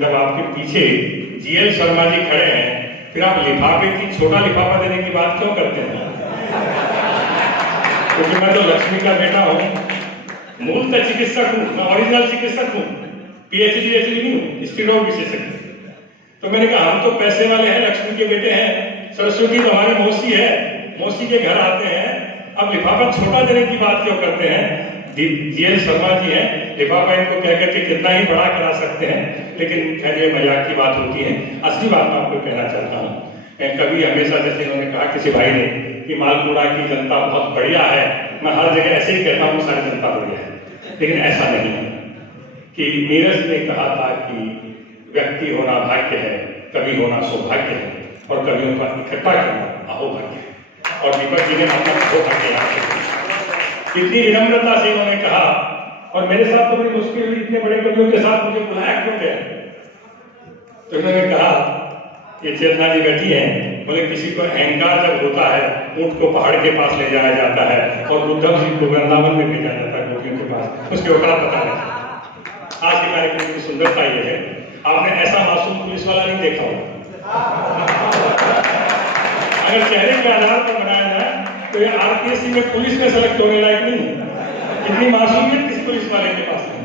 जब आपके पीछे जीएल शर्मा जी खड़े हैं, फिर आप लिफाफे की छोटा लिफाफा देने की बात क्यों करते हैं? क्योंकि मैं तो लक्ष्मी का बेटा हूँ, मूलतः चिकित्सक हूँ, मैं ओरिजिनल चिकित्सक हूँ, पीएचडी नहीं हूँ, स्त्रीरोग विशेषज्ञ। तो मैंने कहा हम तो पैसे वाले हैं, लक्ष्मी के बेटे हैं, सरस्वती तो हमारी मौसी है, मौसी के घर आते हैं, अब लिफाफा छोटा देने की बात क्यों करते हैं? जीएल शर्मा जी हैं, लिफाफा इनको कह करके कितना ही बड़ा करा सकते हैं, लेकिन खैर ये मजाक की बात होती है। असली बात मैं आपको कहना चाहता हूँ, कभी हमेशा जैसे इन्होंने कहा किसी भाई ने कि मालपुरा की जनता बहुत बढ़िया है, मैं हर जगह ऐसे ही कहता हूँ सारी जनता बढ़िया है, लेकिन ऐसा नहीं है। कि नीरज ने कहा था कि व्यक्ति होना भाग्य है, कभी होना सौभाग्य है, और कवियों का इकट्ठा करना अहोभाग्य है। और दीपक जी ने मतलब अहोभाग्य कितनी विनम्रता से इन्होंने कहा, और मेरे साथ तो बड़ी मुश्किल हुई, इतने बड़े कवियों के साथ मुझे बुलाया क्यों गया? तो इन्होंने कहा ये चेतना जी बैठी हैं, बोले किसी को अहंकार जब होता है, ऊंट को पहाड़ के पास ले जाया जाता है और उद्धव जी को वृंदावन में भेजा जाता है गोपियों के पास, उसके औकात पता नहीं। आज के कार्यक्रम की सुंदरता ये है, आपने ऐसा मासूम पुलिस वाला नहीं देखा होगा। अगर चेहरे के आधार पर बनाया जाए तो ये आरपीएससी में पुलिस में सेलेक्ट होने लायक नहीं है। इतनी मासूमियत किस पुलिस वाले के पास है।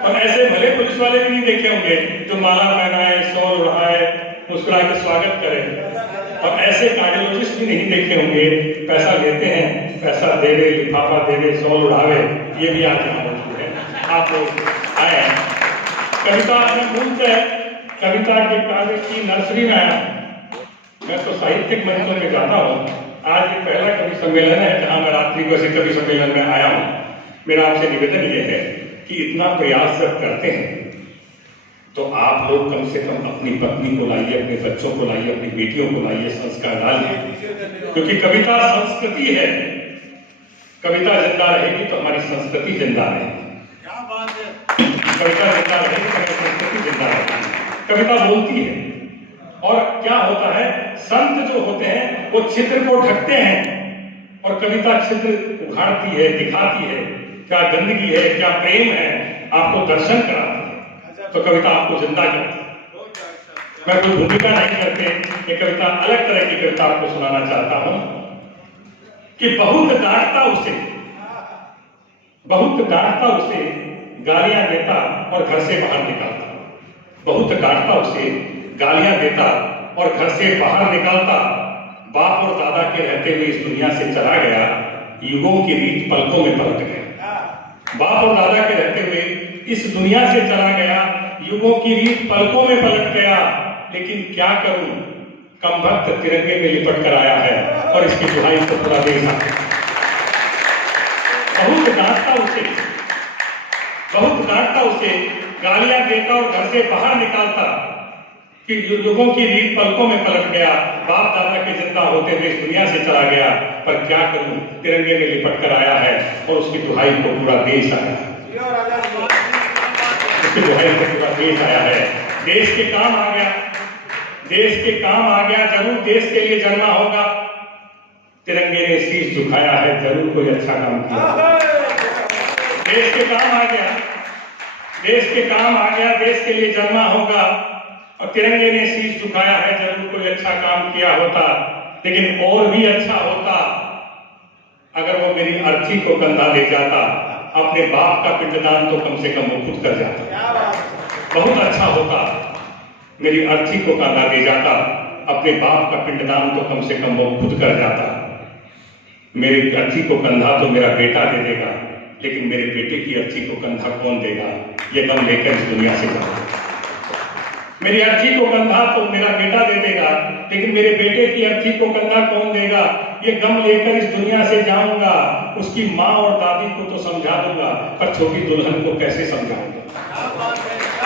और ऐसे भले पुलिस वाले भी नहीं देखे होंगे जो माला पहनाए, शॉल उड़ाए, मुस्कुरा के स्वागत करें। और ऐसे कार्डियोलॉजिस्ट भी नहीं देखे होंगे, पैसा लेते हैं, पैसा देवे, लिफाफा देवे, शॉल उड़ावे, ये भी आज यहाँ मौजूद है। आप लोग आए कविता में मूलतः कविता के कार्य की नर्सरी में आया। मैं तो साहित्यिक मंचों में जाता हूँ, आज ये पहला कवि सम्मेलन है जहां मैं रात्रि को ऐसे कवि सम्मेलन में आया हूँ। मेरा आपसे निवेदन ये है कि इतना प्रयास जब करते हैं तो आप लोग कम से कम अपनी पत्नी को लाइए, अपने बच्चों को लाइए, अपनी बेटियों को लाइए, संस्कार डालिए, क्योंकि कविता संस्कृति है। कविता जिंदा रहेगी तो हमारी संस्कृति जिंदा रहेगी। कविता जिंदा रहेगी तो हमारी संस्कृति जिंदा रहेगी। कविता बोलती है। और क्या होता है, संत जो होते हैं वो छिद्र को ढकते हैं और कविता छिद्र उघाड़ती है, दिखाती है क्या गंदगी है, क्या प्रेम है, आपको दर्शन कराती है। तो कविता आपको जिंदा करती है। मैं कोई भूमिका नहीं करते, ये कविता अलग तरह की कविता आपको सुनाना चाहता हूं कि बहुत डांटता उसे गालियां देता और घर से बाहर निकालता। बहुत डांटता उसे गालियां देता और घर से बाहर निकालता। बाप और दादा के रहते हुए इस दुनिया से चला गया, युगों की रीत पलकों में पलट गया। बाप और दादा के रहते हुए इस दुनिया से चला गया, युगों की रीत पलकों में पलट गया। लेकिन क्या करूं, कम भक्त तिरंगे में लिपट कर आया है और इसकी दुहाई को पूरा देश बहुत डांटता उसे गालियां देता और घर से बाहर निकालता कि युगों की रीत पलकों में पलट गया। बाप दादा के जिंदा होते हुए इस दुनिया से चला गया, पर क्या करूं, तिरंगे में लिपट कर आया है और उसकी दुहाई को पूरा देश आया है। उसकी दुहाई को पूरा देश आया है। देश के काम आ गया, देश के काम आ गया, जरूर देश के लिए जन्मा होगा। तिरंगे ने शीश झुकाया है, जरूर कोई अच्छा काम किया। देश के काम आ गया, देश के काम आ गया, देश के लिए जन्मा होगा और तिरंगे ने शीश झुकाया है, जरूर कोई अच्छा काम किया होता। लेकिन और भी अच्छा होता अगर वो मेरी अर्थी को कंधा ले जाता, अपने बाप का पिंडदान तो कम से कम वो खुद कर जाता। बहुत अच्छा होता मेरी अर्थी को कंधा दे जाता, अपने बाप का पिंडदान तो कम से कम वो खुद कर जाता। मेरी अर्थी को कंधा तो मेरा बेटा दे देगा, लेकिन मेरे बेटे की अर्थी को कंधा कौन देगा, ये दम लेकर इस दुनिया से जाऊंगा। मेरी अर्थी को कंधा तो मेरा बेटा दे देगा, लेकिन मेरे बेटे की अर्थी को कंधा कौन देगा, ये गम लेकर इस दुनिया से जाऊंगा। उसकी माँ और दादी को तो समझा दूंगा, पर छोटी दुल्हन को कैसे समझाऊंगा।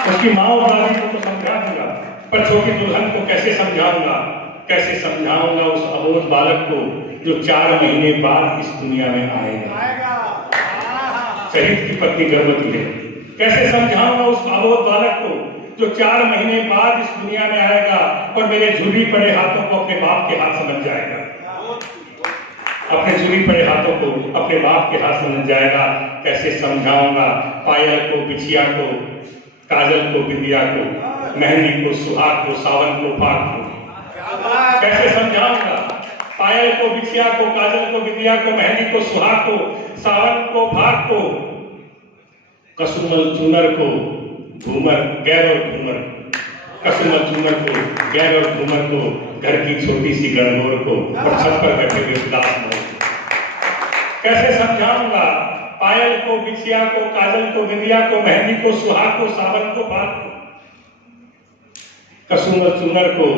उसकी माँ और दादी को तो समझा दूंगा, पर छोटी दुल्हन को कैसे समझाऊंगा। कैसे समझाऊंगा उस अबोध बालक को जो 4 महीने बाद इस दुनिया में आएगा। शहीद की पत्नी गर्भवती है, कैसे समझाऊंगा उस अबोध बालक को जो 4 महीने बाद इस दुनिया में आएगा और मेरे झुर्री पड़े हाथों को अपने बाप के हाथ समझ जाएगा। अपने झुर्री पड़े हाथों को अपने बाप के हाथ समझ जाएगा। कैसे समझाऊंगा पायल को, बिछिया को, काजल को, बिंदिया को, मेहंदी को सुहाग को सावन को फाग को। कैसे समझाऊंगा पायल को बिछिया को काजल को बिंदिया को मेहंदी को सुहाग को सावन को फाग को, कसुमल चूनर को घूमर गैर और घूमर, कसुमल चूनर को गैर और घूमर को, घर की छोटी सी गणगौर को और छत पर बैठे हुए उदास मोर। कैसे समझाऊंगा पायल को बिछिया को काजल को बिंदिया को मेहंदी को सुहाग को सावन को फाग को, कसुमल चूनर को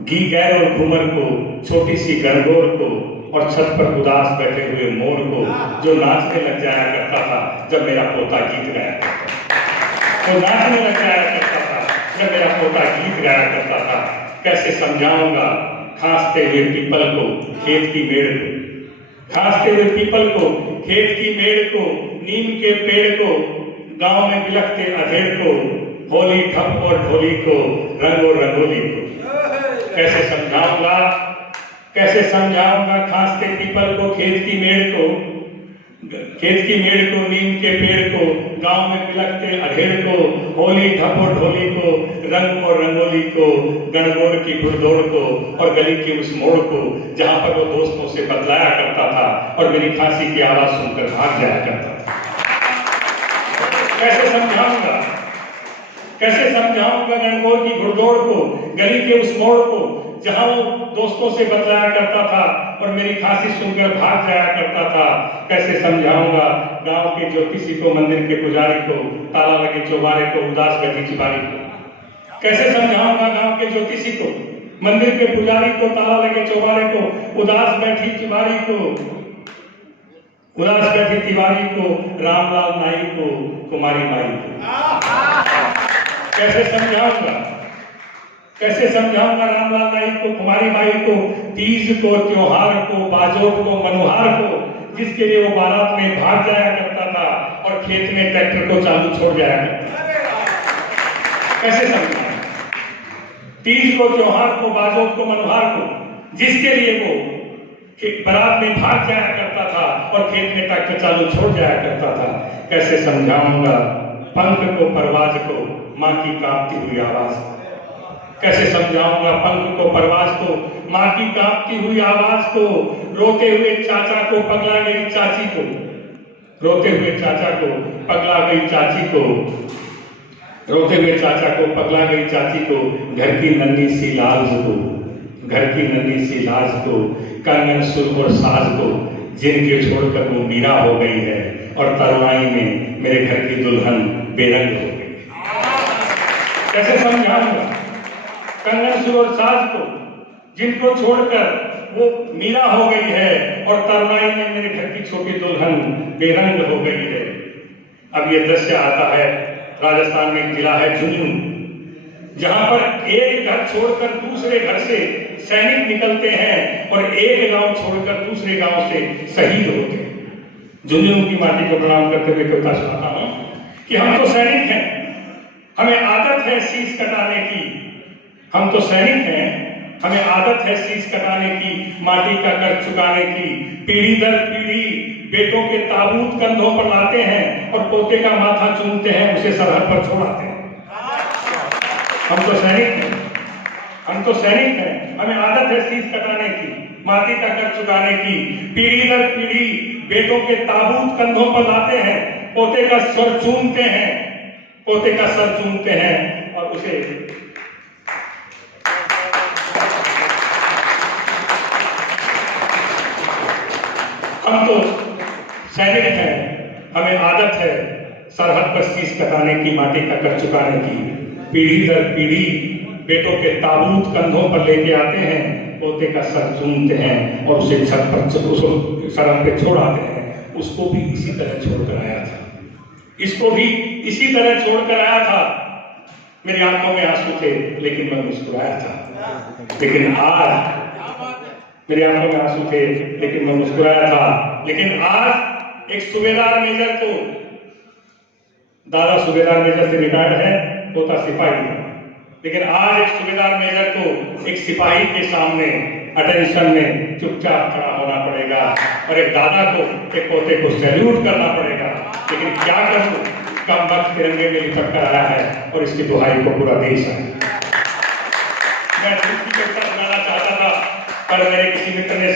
घी गैर और घूमर को, छोटी सी गणगौर को और छत पर उदास बैठे हुए मोर को, जो नाचने लग जाया करता था जब मेरा पोता गीत गाया करता था, तो नाचने लग जाया करता था जब मेरा पोता गीत गाया करता था। कैसे समझाऊंगा खांसते हुए पीपल को खेत की मेड़ को, खांसते हुए पीपल को खेत की मेड़ को, नीम के पेड़ को, गांव में बिलखते अधेड़ को, होली ठप और ढोली को, रंगो रंगोली को। कैसे समझाऊंगा, कैसे समझाऊंगा खांसते पीपल को खेत की मेड़ को, खेत की मेड़ को, नीम के पेड़ को, गांव में बिलखते अधेड़ को, होली ढप और ढोली को, रंग और रंगोली को, गणगौर की घुड़दौड़ को और गली की उस मोड़ को जहां पर वो दोस्तों से बतलाया करता था और मेरी खांसी की आवाज सुनकर भाग जाया करता था। कैसे समझाऊंगा, कैसे समझाऊंगा गणगौर की घुड़दौड़ को, गली के उस मोड़ को जहां वो दोस्तों से बतलाया करता था और मेरी खांसी सुनकर भाग जाया करता था। कैसे समझाऊंगा गांव के ज्योतिषी को, मंदिर के पुजारी को, ताला लगे चौबारे को, उदास बैठी चुबारी को। कैसे समझाऊंगा गांव के ज्योतिषी को, मंदिर के पुजारी को, ताला लगे चौबारे को, उदास बैठी चुबारी को, उदास बैठी तिवारी को, रामलाल नाई को, कुमारी माई को। कैसे समझाऊंगा, कैसे समझाऊंगा रामलाल नाई को, कुमारी माई को, तीज को, त्योहार को, बाजोट को, मनोहार को, जिसके लिए वो बारात में भाग जाया करता था और खेत में ट्रैक्टर को चालू छोड़ जाया करता था। कैसे समझाऊंगा तीज को, त्योहार को, बाजोट को, मनोहार को, जिसके लिए वो बारात में भाग जाया करता था और खेत में ट्रैक्टर चालू छोड़ जाया करता था। कैसे समझाऊंगा पंख को, परवाज को, माँ की कांपती हुई आवाज को। कैसे समझाऊंगा पंख को, परवाज को, माँ की कांपती हुई आवाज को, रोते हुए चाचा को, पगला गई चाची को, रोते हुए चाचा को, पगला गई चाची को, रोते हुए चाचा को, पगला गई चाची को, घर की नन्ही सी लाज को, घर की नन्ही सी लाज को, कंगन सुर और साज को, जिनके छोड़कर वो मीरा हो गई है और तरुणाई में मेरे घर की दुल्हन बेरंग हो गई। कैसे समझाऊंगा कंगन सुर और साज को, जिनको छोड़कर वो मीरा हो गई है और तरुणाई में मेरे घर की छोटी दुल्हन बेरंग हो गई है। अब ये दृश्य आता है राजस्थान में एक जिला है झुंझुनू, जहां पर एक घर छोड़कर दूसरे घर से सैनिक निकलते हैं और एक गांव छोड़कर दूसरे गांव से शहीद होते हैं। झुंझुनू की माटी को प्रणाम करते हुए कविता सुनाता हूं कि हम तो सैनिक हैं, हमें आदत है शीश कटाने की, हम तो सैनिक हैं, हमें आदत है शीश कटाने की, माटी का कर चुकाने की, पीढ़ी दर पीढ़ी बेटों के ताबूत कंधों पर लाते हैं और पोते का माथा चूमते हैं, उसे सरहद पर छोड़ाते हैं। हम तो सैनिक हैं, हम तो सैनिक हैं, हमें आदत है शीश कटाने की, माटी का कर चुकाने की, पीढ़ी दर पीढ़ी बेटों के ताबूत कंधों पर लाते हैं, पोते का सर चूमते हैं, पोते का सर चूमते हैं और उसे हम तो सैनिक हैं, हमें आदत है सरहद पर शीश कटाने की, माटी का कर चुकाने की, पीढ़ी दर पीढ़ी बेटों के ताबूत कंधों पर लेके आते हैं, पोते का सर चूमते हैं और उसे छत पर उसको सरहद पे छोड़ आते हैं। उसको भी इसी तरह छोड़कर आया था, इसको भी इसी तरह छोड़कर आया था। मेरी आंखों में आंसू थे लेकिन मैं मुस्कुराया था, लेकिन आज मेरी आंखों में आंसू थे लेकिन मैं मुस्कुराया था। लेकिन आज एक सूबेदार मेजर को, दादा सूबेदार मेजर से रिटायर्ड है, पोता सिपाही है, लेकिन आज एक सूबेदार मेजर को एक सिपाही के सामने अटेंशन में चुपचाप खड़ा होना पड़ेगा और एक दादा को, एक पोते को सैल्यूट करना पड़ेगा। लेकिन क्या करूं, इसका मत तिरंगे में लिपट कर आया है और इसकी दुहाई को पूरा देश है। मैं दूसरी चर्चा सुनाना चाहता था, पर मेरे किसी मित्र ने